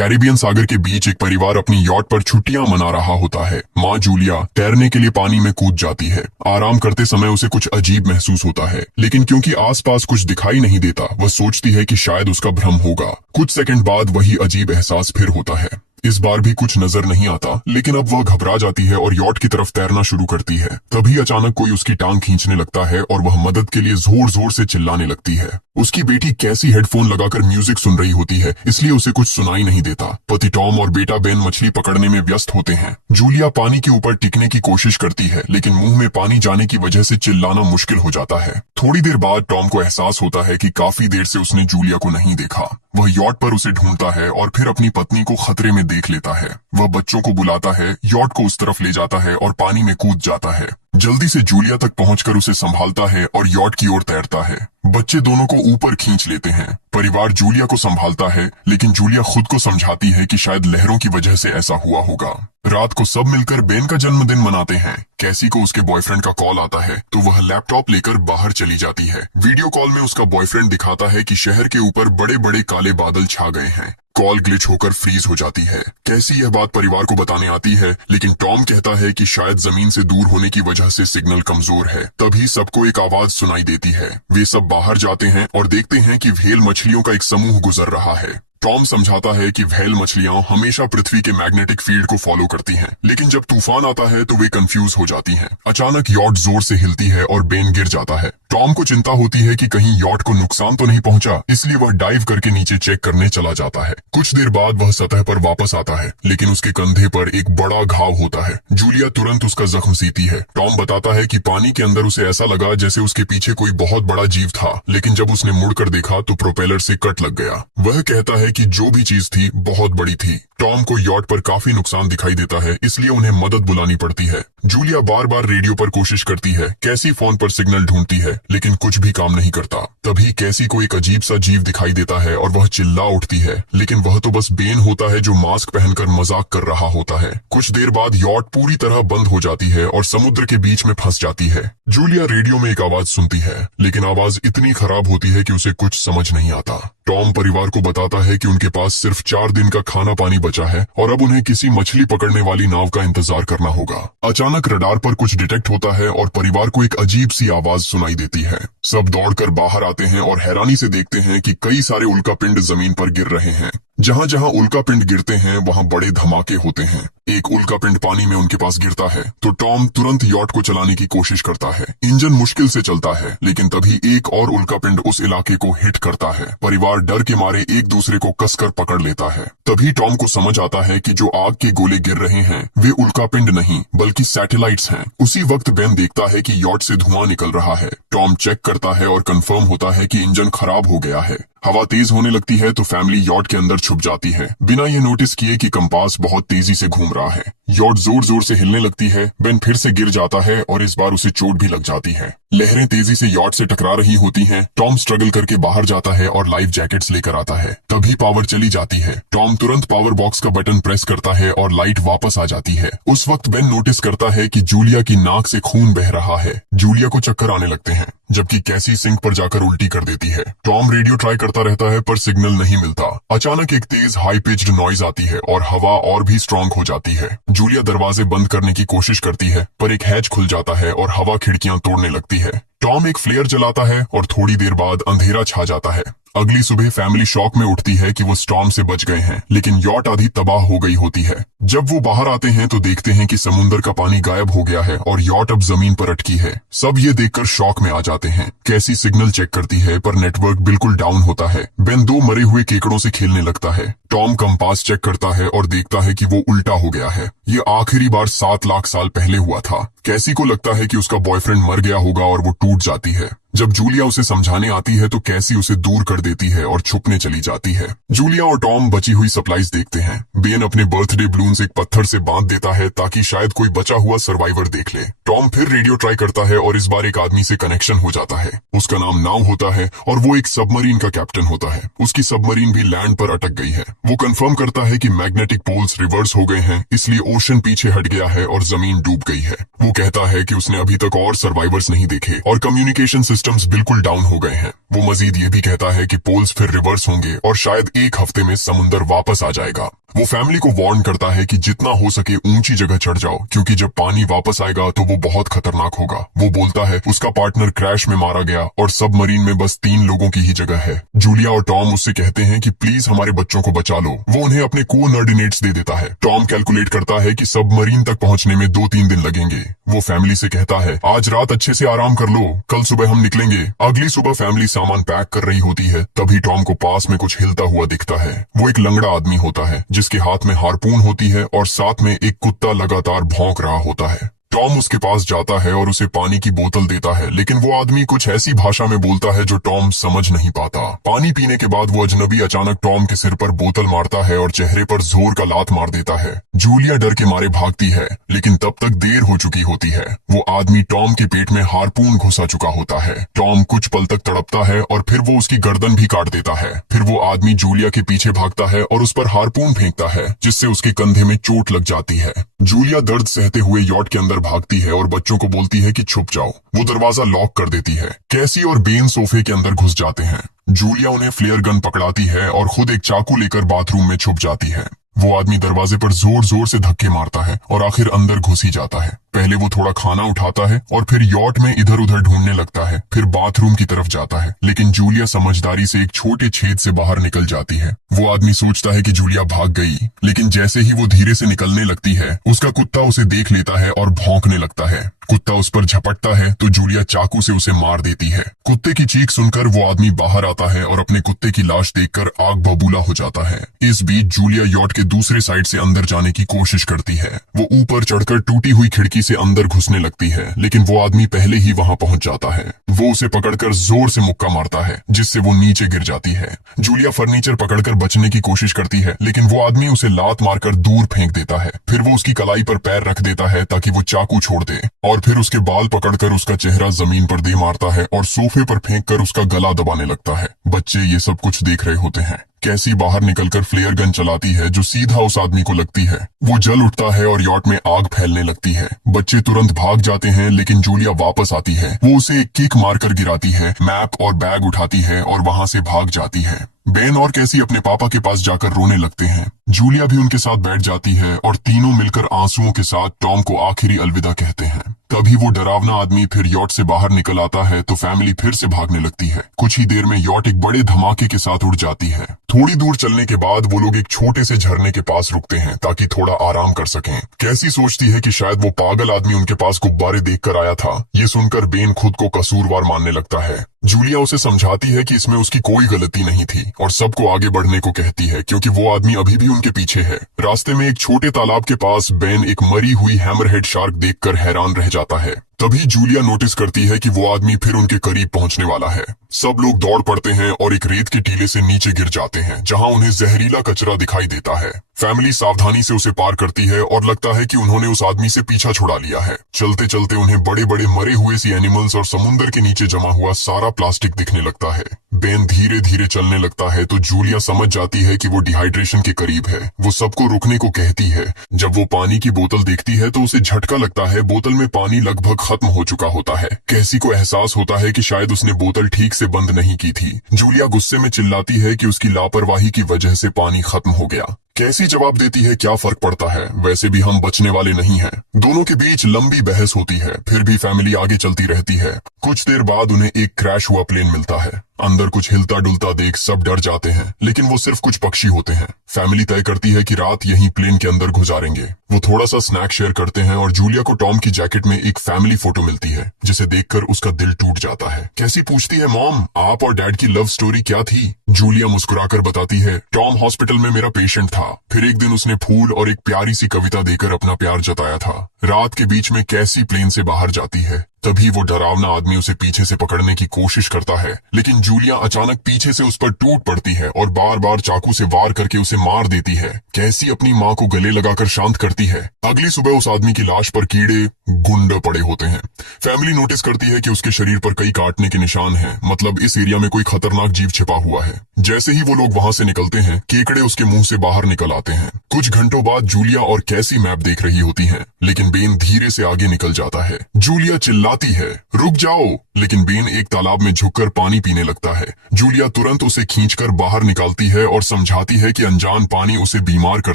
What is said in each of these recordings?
Caribbean सागर के बीच एक परिवार अपनी यॉट पर छुट्टियां मना रहा होता है। माँ जूलिया तैरने के लिए पानी में कूद जाती है। आराम करते समय उसे कुछ अजीब महसूस होता है, लेकिन क्योंकि आसपास कुछ दिखाई नहीं देता, वह सोचती है कि शायद उसका भ्रम होगा। कुछ सेकंड बाद वही अजीब एहसास फिर होता है। इस बार भी कुछ नजर नहीं आता, लेकिन अब वह घबरा जाती है और यॉट की तरफ तैरना शुरू करती है। तभी अचानक कोई उसकी टांग खींचने लगता है और वह मदद के लिए जोर जोर से चिल्लाने लगती है। उसकी बेटी कैसी हेडफोन लगाकर म्यूजिक सुन रही होती है, इसलिए उसे कुछ सुनाई नहीं देता। पति टॉम और बेटा बेन मछली पकड़ने में व्यस्त होते हैं। जूलिया पानी के ऊपर टिकने की कोशिश करती है, लेकिन मुंह में पानी जाने की वजह से चिल्लाना मुश्किल हो जाता है। थोड़ी देर बाद टॉम को एहसास होता है कि काफी देर से उसने जूलिया को नहीं देखा। वह यॉट पर उसे ढूंढता है और फिर अपनी पत्नी को खतरे में देख लेता है। वह बच्चों को बुलाता है, यॉट को उस तरफ ले जाता है और पानी में कूद जाता है। जल्दी से जूलिया तक पहुंचकर उसे संभालता है और यॉट की ओर तैरता है। बच्चे दोनों को ऊपर खींच लेते हैं। परिवार जूलिया को संभालता है, लेकिन जूलिया खुद को समझाती है कि शायद लहरों की वजह से ऐसा हुआ होगा। रात को सब मिलकर बेन का जन्मदिन मनाते हैं। कैसी को उसके बॉयफ्रेंड का कॉल आता है, तो वह लैपटॉप लेकर बाहर चली जाती है। वीडियो कॉल में उसका बॉयफ्रेंड दिखाता है कि शहर के ऊपर बड़े बड़े काले बादल छा गए हैं। कॉल ग्लिच होकर फ्रीज हो जाती है। कैसी यह बात परिवार को बताने आती है, लेकिन टॉम कहता है कि शायद जमीन से दूर होने की वजह से सिग्नल कमजोर है। तभी सबको एक आवाज सुनाई देती है। वे सब बाहर जाते हैं और देखते हैं कि व्हेल मछलियों का एक समूह गुजर रहा है। टॉम समझाता है कि व्हेल मछलियां हमेशा पृथ्वी के मैग्नेटिक फील्ड को फॉलो करती हैं, लेकिन जब तूफान आता है तो वे कंफ्यूज हो जाती हैं। अचानक यॉट जोर से हिलती है और बेन गिर जाता है। टॉम को चिंता होती है कि कहीं यॉट को नुकसान तो नहीं पहुंचा, इसलिए वह डाइव करके नीचे चेक करने चला जाता है। कुछ देर बाद वह सतह पर वापस आता है, लेकिन उसके कंधे पर एक बड़ा घाव होता है। जूलिया तुरंत उसका जख्म सीती है। टॉम बताता है कि पानी के अंदर उसे ऐसा लगा जैसे उसके पीछे कोई बहुत बड़ा जीव था, लेकिन जब उसने मुड़कर देखा तो प्रोपेलर से कट लग गया। वह कहता है कि जो भी चीज थी बहुत बड़ी थी। टॉम को यॉट पर काफी नुकसान दिखाई देता है, इसलिए उन्हें मदद बुलानी पड़ती है। जूलिया बार बार रेडियो पर कोशिश करती है। कैसी फोन पर सिग्नल ढूंढती है, लेकिन कुछ भी काम नहीं करता। तभी कैसी को एक अजीब सा जीव दिखाई देता है और वह चिल्ला उठती है, लेकिन वह तो बस बेन होता है जो मास्क पहनकर मजाक कर रहा होता है। कुछ देर बाद यॉट पूरी तरह बंद हो जाती है और समुद्र के बीच में फंस जाती है। जूलिया रेडियो में एक आवाज सुनती है, लेकिन आवाज इतनी खराब होती है कि उसे कुछ समझ नहीं आता। टॉम परिवार को बताता है कि उनके पास सिर्फ 4 दिन का खाना पानी बचा है और अब उन्हें किसी मछली पकड़ने वाली नाव का इंतजार करना होगा। अचानक रडार पर कुछ डिटेक्ट होता है और परिवार को एक अजीब सी आवाज सुनाई देती है। सब दौड़कर बाहर आते हैं और हैरानी से देखते हैं कि कई सारे उल्कापिंड जमीन पर गिर रहे हैं। जहां जहां उल्कापिंड गिरते हैं वहां बड़े धमाके होते हैं। एक उल्कापिंड पानी में उनके पास गिरता है तो टॉम तुरंत यॉट को चलाने की कोशिश करता है। इंजन मुश्किल से चलता है, लेकिन तभी एक और उल्कापिंड उस इलाके को हिट करता है। परिवार डर के मारे एक दूसरे को कसकर पकड़ लेता है। तभी टॉम को समझ आता है कि जो आग के गोले गिर रहे हैं वे उल्कापिंड नहीं बल्कि सैटेलाइट्स हैं। उसी वक्त बेन देखता है कि यॉट से धुआं निकल रहा है। टॉम चेक करता है और कंफर्म होता है कि इंजन खराब हो गया है। हवा तेज होने लगती है तो फैमिली यॉट के अंदर छुप जाती है, बिना ये नोटिस किए कि कंपास बहुत तेजी से घूम रहा है। यॉट जोर जोर से हिलने लगती है। बेन फिर से गिर जाता है और इस बार उसे चोट भी लग जाती है। लहरें तेजी से यॉट से टकरा रही होती हैं। टॉम स्ट्रगल करके बाहर जाता है और लाइफ जैकेट्स लेकर आता है। तभी पावर चली जाती है। टॉम तुरंत पावर बॉक्स का बटन प्रेस करता है और लाइट वापस आ जाती है। उस वक्त बेन नोटिस करता है कि जूलिया की नाक से खून बह रहा है। जूलिया को चक्कर आने लगते हैं, जबकि कैसी सिंक पर जाकर उल्टी कर देती है। टॉम रेडियो ट्राई करता रहता है पर सिग्नल नहीं मिलता। अचानक एक तेज हाई पिच्ड नॉइज आती है और हवा और भी स्ट्रांग हो जाती है। जूलिया दरवाजे बंद करने की कोशिश करती है, पर एक हैच खुल जाता है और हवा खिड़कियां तोड़ने लगती है। टॉम एक फ्लेयर जलाता है और थोड़ी देर बाद अंधेरा छा जाता है। अगली सुबह फैमिली शॉक में उठती है कि वो स्टॉर्म से बच गए हैं, लेकिन यॉट आधी तबाह हो गई होती है। जब वो बाहर आते हैं तो देखते हैं कि समुद्र का पानी गायब हो गया है और यॉट अब जमीन पर अटकी है। सब ये देखकर शॉक में आ जाते हैं। कैसी सिग्नल चेक करती है पर नेटवर्क बिल्कुल डाउन होता है। बेन 2 मरे हुए केकड़ों से खेलने लगता है। टॉम कंपास चेक करता है और देखता है कि वो उल्टा हो गया है। ये आखिरी बार 7 लाख साल पहले हुआ था। कैसी को लगता है कि उसका बॉयफ्रेंड मर गया होगा और वो टूट जाती है। जब जूलिया उसे समझाने आती है तो कैसी उसे दूर कर देती है और छुपने चली जाती है। जूलिया और टॉम बची हुई सप्लाईज देखते हैं। बेन अपने बर्थडे बलून्स एक पत्थर से बांध देता है ताकि शायद कोई बचा हुआ सर्वाइवर देख ले। टॉम फिर रेडियो ट्राई करता है और इस बार एक आदमी से कनेक्शन हो जाता है। उसका नाम नाव होता है और वो एक सबमरीन का कैप्टन होता है। उसकी सबमरीन भी लैंड पर अटक गई है। वो कंफर्म करता है कि मैग्नेटिक पोल्स रिवर्स हो गए हैं, इसलिए ओशन पीछे हट गया है और जमीन डूब गई है। वो कहता है कि उसने अभी तक और सर्वाइवर्स नहीं देखे और कम्युनिकेशन सिस्टम्स बिल्कुल डाउन हो गए हैं। वो मजीद ये भी कहता है कि पोल्स फिर रिवर्स होंगे और शायद एक हफ्ते में समुंदर वापस आ जाएगा। वो फैमिली को वार्न करता है कि जितना हो सके ऊंची जगह चढ़ जाओ, क्योंकि जब पानी वापस आएगा तो वो बहुत खतरनाक होगा। वो बोलता है उसका पार्टनर क्रैश में मारा गया और सबमरीन में बस 3 लोगों की ही जगह है। जूलिया और टॉम उससे कहते हैं कि प्लीज हमारे बच्चों को बचा लो। वो उन्हें अपने कोऑर्डिनेट्स दे देता है। टॉम कैलकुलेट करता है कि सबमरीन तक पहुंचने में 2-3 दिन लगेंगे। वो फैमिली से कहता है आज रात अच्छे से आराम कर लो, कल सुबह हम निकलेंगे। अगली सुबह फैमिली सामान पैक कर रही होती है, तभी टॉम को पास में कुछ हिलता हुआ दिखता है। वो एक लंगड़ा आदमी होता है जिसके हाथ में हार्पून होती है और साथ में एक कुत्ता लगातार भौंक रहा होता है। टॉम उसके पास जाता है और उसे पानी की बोतल देता है, लेकिन वो आदमी कुछ ऐसी भाषा में बोलता है जो टॉम समझ नहीं पाता। पानी पीने के बाद वो अजनबी अचानक टॉम के सिर पर बोतल मारता है और चेहरे पर जोर का लात मार देता है। जूलिया डर के मारे भागती है, लेकिन तब तक देर हो चुकी होती है। वो आदमी टॉम के पेट में हार्पून घुसा चुका होता है। टॉम कुछ पल तक तड़पता है और फिर वो उसकी गर्दन भी काट देता है। फिर वो आदमी जूलिया के पीछे भागता है और उस पर हार्पून फेंकता है, जिससे उसके कंधे में चोट लग जाती है। जूलिया दर्द सहते हुए यॉट के अंदर भागती है और बच्चों को बोलती है कि छुप जाओ। वो दरवाजा लॉक कर देती है। कैसी और बेन सोफे के अंदर घुस जाते हैं। जूलिया उन्हें फ्लेयर गन पकड़ाती है और खुद एक चाकू लेकर बाथरूम में छुप जाती है। वो आदमी दरवाजे पर जोर जोर से धक्के मारता है और आखिर अंदर घुस ही जाता है। पहले वो थोड़ा खाना उठाता है और फिर यॉट में इधर उधर ढूंढने लगता है, फिर बाथरूम की तरफ जाता है, लेकिन जूलिया समझदारी से एक छोटे छेद से बाहर निकल जाती है। वो आदमी सोचता है कि जूलिया भाग गई, लेकिन जैसे ही वो धीरे से निकलने लगती है, उसका कुत्ता उसे देख लेता है और भौंकने लगता है। कुत्ता उस पर झपटता है तो जूलिया चाकू से उसे मार देती है। कुत्ते की चीख सुनकर वो आदमी बाहर आता है और अपने कुत्ते की लाश देखकर आग बबूला हो जाता है। इस बीच जूलिया यॉट के दूसरे साइड से अंदर जाने की कोशिश करती है। वो ऊपर चढ़कर टूटी हुई खिड़की से अंदर घुसने लगती है, लेकिन वो आदमी पहले ही वहां पहुंच जाता है। वो उसे पकड़कर जोर से मुक्का मारता है, जिससे वो नीचे गिर जाती है। जूलिया फर्नीचर पकड़कर बचने की कोशिश करती है, लेकिन वो आदमी उसे लात मारकर दूर फेंक देता है। फिर वो उसकी कलाई पर पैर रख देता है ताकि वो चाकू छोड़ दे, और फिर उसके बाल पकड़कर उसका चेहरा जमीन पर दे मारता है और सोफे पर फेंककर उसका गला दबाने लगता है। बच्चे ये सब कुछ देख रहे होते हैं। कैसी बाहर निकलकर फ्लेयर गन चलाती है जो सीधा उस आदमी को लगती है। वो जल उठता है और यॉट में आग फैलने लगती है। बच्चे तुरंत भाग जाते हैं, लेकिन जूलिया वापस आती है। वो उसे एक किक मारकर गिराती है, मैप और बैग उठाती है और वहां से भाग जाती है। बेन और कैसी अपने पापा के पास जाकर रोने लगते हैं। जूलिया भी उनके साथ बैठ जाती है और तीनों मिलकर आंसुओं के साथ टॉम को आखिरी अलविदा कहते हैं। तभी वो डरावना आदमी फिर यॉट से बाहर निकल आता है तो फैमिली फिर से भागने लगती है। कुछ ही देर में यॉट एक बड़े धमाके के साथ उड़ जाती है। थोड़ी दूर चलने के बाद वो लोग एक छोटे से झरने के पास रुकते हैं ताकि थोड़ा आराम कर सकें। कैसी सोचती है कि शायद वो पागल आदमी उनके पास गुब्बारे देखकर आया था। ये सुनकर बेन खुद को कसूरवार मानने लगता है। जूलिया उसे समझाती है कि इसमें उसकी कोई गलती नहीं थी और सबको आगे बढ़ने को कहती है, क्योंकि वो आदमी अभी भी उनके पीछे है। रास्ते में एक छोटे तालाब के पास बेन एक मरी हुई हैमरहेड शार्क देखकर हैरान रह जाता है। तभी जूलिया नोटिस करती है कि वो आदमी फिर उनके करीब पहुंचने वाला है। सब लोग दौड़ पड़ते हैं और एक रेत के टीले से नीचे गिर जाते हैं, जहां उन्हें जहरीला कचरा दिखाई देता है। फैमिली सावधानी से उसे पार करती है और लगता है कि उन्होंने उस आदमी से पीछा छुड़ा लिया है। चलते चलते उन्हें बड़े बड़े मरे हुए सी एनिमल्स और समुंदर के नीचे जमा हुआ सारा प्लास्टिक दिखने लगता है। बेन धीरे धीरे चलने लगता है तो जूलिया समझ जाती है कि वो डिहाइड्रेशन के करीब है। वो सबको रुकने को कहती है। जब वो पानी की बोतल देखती है तो उसे झटका लगता है। बोतल में पानी लगभग खत्म हो चुका होता है। कैसी को एहसास होता है कि शायद उसने बोतल ठीक से बंद नहीं की थी। जूलिया गुस्से में चिल्लाती है कि उसकी लापरवाही की वजह से पानी खत्म हो गया। कैसी जवाब देती है, क्या फर्क पड़ता है, वैसे भी हम बचने वाले नहीं हैं। दोनों के बीच लंबी बहस होती है, फिर भी फैमिली आगे चलती रहती है। कुछ देर बाद उन्हें एक क्रैश हुआ प्लेन मिलता है। अंदर कुछ हिलता डुलता देख सब डर जाते हैं, लेकिन वो सिर्फ कुछ पक्षी होते हैं। फैमिली तय करती है कि रात यहीं प्लेन के अंदर गुजारेंगे। वो थोड़ा सा स्नैक शेयर करते हैं और जूलिया को टॉम की जैकेट में एक फैमिली फोटो मिलती है, जिसे देखकर उसका दिल टूट जाता है। कैसी पूछती है, मॉम आप और डैड की लव स्टोरी क्या थी? जूलिया मुस्कुराकर बताती है, टॉम हॉस्पिटल में मेरा पेशेंट था। फिर एक दिन उसने फूल और एक प्यारी सी कविता देकर अपना प्यार जताया था। रात के बीच में कैसी प्लेन से बाहर जाती है। तभी वो डरावना आदमी उसे पीछे से पकड़ने की कोशिश करता है, लेकिन जूलिया अचानक पीछे से उस पर टूट पड़ती है और बार बार चाकू से वार करके उसे मार देती है। कैसी अपनी माँ को गले लगाकर शांत करती है। अगली सुबह उस आदमी की लाश पर कीड़े गुंड पड़े होते हैं। फैमिली नोटिस करती है कि उसके शरीर पर कई काटने के निशान हैं, मतलब इस एरिया में कोई खतरनाक जीव छिपा हुआ है। जैसे ही वो लोग वहां से निकलते हैं, केकड़े उसके मुंह से बाहर निकल आते हैं। कुछ घंटों बाद जूलिया और कैसी मैप देख रही होती हैं, लेकिन बेन धीरे से आगे निकल जाता है। जूलिया चिल्लाती है, रुक जाओ, लेकिन बेन एक तालाब में झुककर पानी पीने लगता है। जूलिया तुरंत उसे खींचकर बाहर निकालती है और समझाती है कि अनजान पानी उसे बीमार कर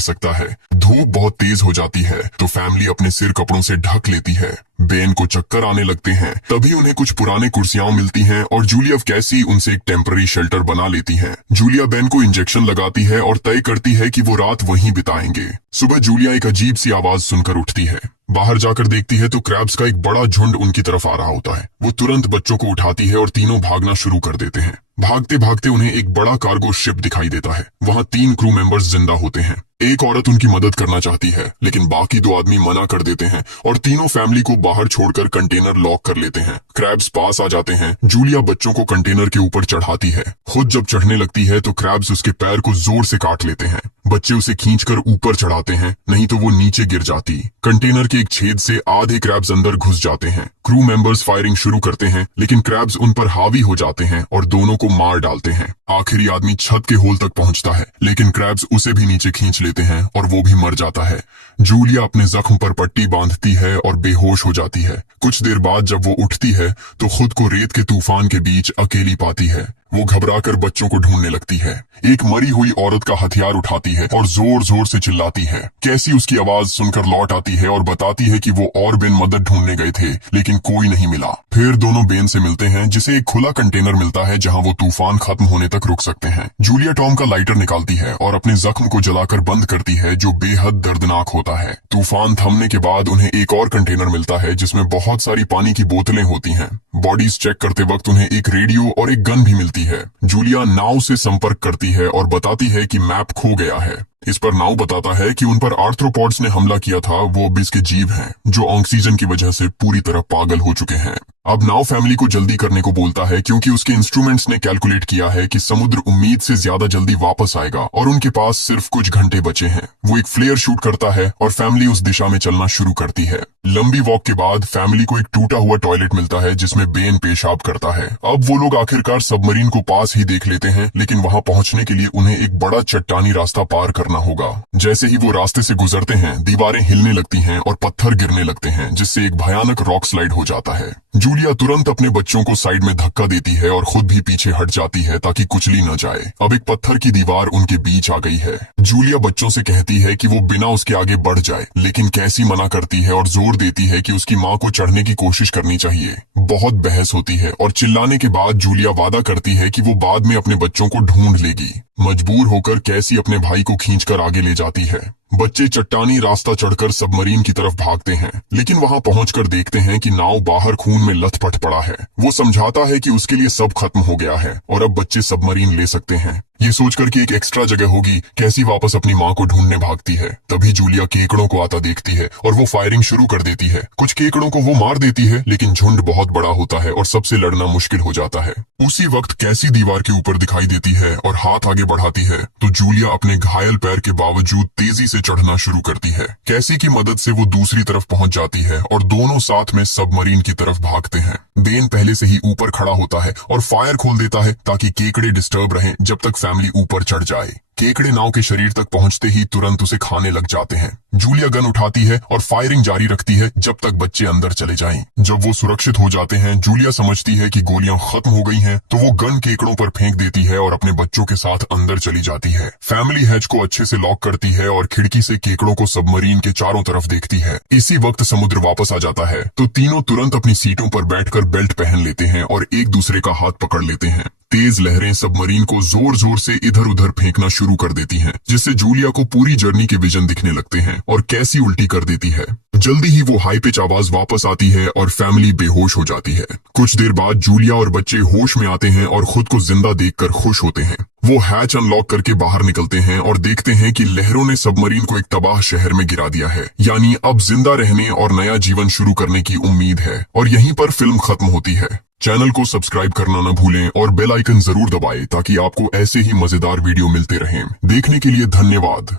सकता है। धूप बहुत तेज हो जाती है तो फैमिली अपने सिर कपड़ों से ढक लेती है। बेन को चक्कर आने लगते हैं, तभी उन्हें कुछ पुराने कुर्सियां मिलती हैं और जूलिया कैसी उनसे एक टेम्पररी शेल्टर बना लेती हैं। जूलिया बेन को इंजेक्शन लगाती है और तय करती है कि वो रात वहीं बिताएंगे। सुबह जूलिया एक अजीब सी आवाज सुनकर उठती है। बाहर जाकर देखती है तो क्रैब्स का एक बड़ा झुंड उनकी तरफ आ रहा होता है। वो तुरंत बच्चों को उठाती है और तीनों भागना शुरू कर देते हैं। भागते भागते उन्हें एक बड़ा कार्गो शिप दिखाई देता है। वहाँ 3 क्रू मेंबर्स जिंदा होते हैं। एक औरत उनकी मदद करना चाहती है, लेकिन बाकी 2 आदमी मना कर देते हैं और तीनों फैमिली को बाहर छोड़कर कंटेनर लॉक कर लेते हैं। क्रैब्स पास आ जाते हैं। जूलिया बच्चों को कंटेनर के ऊपर चढ़ाती है। खुद जब चढ़ने लगती है तो क्रैब्स उसके पैर को जोर से काट लेते हैं। बच्चे उसे खींचकर ऊपर चढ़ाते हैं, नहीं तो वो नीचे गिर जाती। कंटेनर के एक छेद से आधे क्रैब्स अंदर घुस जाते हैं। क्रू मेंबर्स फायरिंग शुरू करते हैं, लेकिन क्रैब्स उन पर हावी हो जाते हैं और दोनों को मार डालते हैं। आखिरी आदमी छत के होल तक पहुंचता है, लेकिन क्रैब्स उसे भी नीचे खींच लेते हैं और वो भी मर जाता है। जूलिया अपने जख्म पर पट्टी बांधती है और बेहोश हो जाती है। कुछ देर बाद जब वो उठती है तो खुद को रेत के तूफान के बीच अकेली पाती है। वो घबराकर बच्चों को ढूंढने लगती है। एक मरी हुई औरत का हथियार उठाती है और जोर जोर से चिल्लाती है। कैसी उसकी आवाज सुनकर लौट आती है और बताती है कि वो और बेन मदद ढूंढने गए थे, लेकिन कोई नहीं मिला। फिर दोनों बेन से मिलते हैं, जिसे एक खुला कंटेनर मिलता है जहां वो तूफान खत्म होने तक रुक सकते हैं। जूलिया टॉम का लाइटर निकालती है और अपने जख्म को जलाकर बंद करती है, जो बेहद दर्दनाक होता है। तूफान थमने के बाद उन्हें एक और कंटेनर मिलता है जिसमें बहुत सारी पानी की बोतलें होती हैं। बॉडीज चेक करते वक्त उन्हें एक रेडियो और एक गन भी मिलती है। जूलिया नाव से संपर्क करती है और बताती है कि मैप खो गया है। इस पर नाव बताता है कि उन पर आर्थ्रोपॉड्स ने हमला किया था। वो अब इसके जीव हैं, जो ऑक्सीजन की वजह से पूरी तरह पागल हो चुके हैं। अब नाव फैमिली को जल्दी करने को बोलता है, क्योंकि उसके इंस्ट्रूमेंट्स ने कैलकुलेट किया है कि समुद्र उम्मीद से ज्यादा जल्दी वापस आएगा और उनके पास सिर्फ कुछ घंटे बचे हैं। वो एक फ्लेयर शूट करता है और फैमिली उस दिशा में चलना शुरू करती है। लंबी वॉक के बाद फैमिली को एक टूटा हुआ टॉयलेट मिलता है जिसमें बेन पेशाब करता है। अब वो लोग आखिरकार सबमरीन को पास ही देख लेते हैं, लेकिन वहां पहुंचने के लिए उन्हें एक बड़ा चट्टानी रास्ता पार करना होगा। जैसे ही वो रास्ते से गुजरते हैं, दीवारें हिलने लगती हैं और पत्थर गिरने लगते हैं, जिससे एक भयानक रॉक स्लाइड हो जाता है। जूलिया तुरंत अपने बच्चों को साइड में धक्का देती है और खुद भी पीछे हट जाती है ताकि कुचली न जाए। अब एक पत्थर की दीवार उनके बीच आ गई है। जूलिया बच्चों से कहती है कि वो बिना उसके आगे बढ़ जाए, लेकिन कैसी मना करती है और जोर देती है कि उसकी माँ को चढ़ने की कोशिश करनी चाहिए। बहुत बहस होती है और चिल्लाने के बाद जूलिया वादा करती है कि वो बाद में अपने बच्चों को ढूंढ लेगी। मजबूर होकर कैसी अपने भाई को खींचकर आगे ले जाती है। बच्चे चट्टानी रास्ता चढ़कर सबमरीन की तरफ भागते हैं, लेकिन वहां पहुंचकर देखते हैं कि नाव बाहर खून में लथपथ पड़ा है। वो समझाता है कि उसके लिए सब खत्म हो गया है और अब बच्चे सबमरीन ले सकते हैं। ये सोचकर कि एक एक्स्ट्रा जगह होगी, कैसी वापस अपनी माँ को ढूंढने भागती है। तभी जूलिया केकड़ों को आता देखती है और वो फायरिंग शुरू कर देती है। कुछ केकड़ों को वो मार देती है, लेकिन झुंड बहुत बड़ा होता है और सबसे लड़ना मुश्किल हो जाता है। उसी वक्त कैसी दीवार के ऊपर दिखाई देती है और हाथ आगे बढ़ाती है तो जूलिया अपने घायल पैर के बावजूद तेजी से चढ़ना शुरू करती है। कैसी की मदद से वो दूसरी तरफ पहुंच जाती है और दोनों साथ में सबमरीन की तरफ भागते हैं। बेन पहले से ही ऊपर खड़ा होता है और फायर खोल देता है ताकि केकड़े डिस्टर्ब रहें जब तक फैमिली ऊपर चढ़ जाए। केकड़े नाव के शरीर तक पहुंचते ही तुरंत उसे खाने लग जाते हैं। जूलिया गन उठाती है और फायरिंग जारी रखती है जब तक बच्चे अंदर चले जाएं। जब वो सुरक्षित हो जाते हैं, जूलिया समझती है कि गोलियां खत्म हो गई हैं, तो वो गन केकड़ों पर फेंक देती है और अपने बच्चों के साथ अंदर चली जाती है। फैमिली हैच को अच्छे से लॉक करती है और खिड़की से केकड़ों को सबमरीन के चारों तरफ देखती है। इसी वक्त समुद्र वापस आ जाता है तो तीनों तुरंत अपनी सीटों पर बैठकर बेल्ट पहन लेते हैं और एक दूसरे का हाथ पकड़ लेते हैं। तेज लहरें सबमरीन को जोर जोर से इधर उधर फेंकना शुरू कर देती हैं, जिससे जूलिया को पूरी जर्नी के विजन दिखने लगते हैं और कैसी उल्टी कर देती है। जल्दी ही वो हाई पिच आवाज वापस आती है और फैमिली बेहोश हो जाती है। कुछ देर बाद जूलिया और बच्चे होश में आते हैं और खुद को जिंदा देखकर खुश होते हैं। वो हैच अनलॉक करके बाहर निकलते हैं और देखते हैं कि लहरों ने सबमरीन को एक तबाह शहर में गिरा दिया है। यानी अब जिंदा रहने और नया जीवन शुरू करने की उम्मीद है। और यहीं पर फिल्म खत्म होती है। चैनल को सब्सक्राइब करना न भूलें और बेल आइकन जरूर दबाएं ताकि आपको ऐसे ही मजेदार वीडियो मिलते रहें। देखने के लिए धन्यवाद।